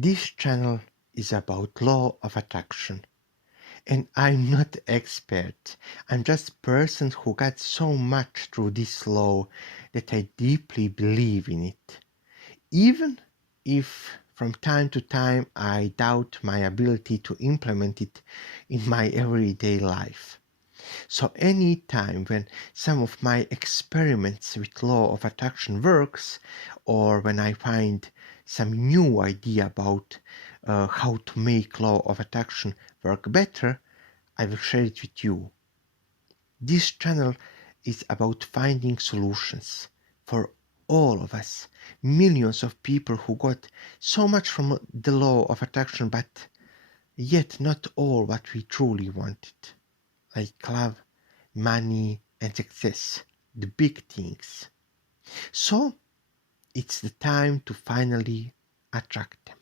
This channel is about law of attraction. And I'm not expert. I'm just a person who got so much through this law that I deeply believe in it. Even if from time to time I doubt my ability to implement it in my everyday life. So any time when some of my experiments with law of attraction works, or when I find some new idea about how to make law of attraction work better, I will share it with you. This channel is about finding solutions for all of us, millions of people who got so much from the law of attraction, but yet not all what we truly wanted, like love, money, and success, the big things. So it's the time to finally attract them.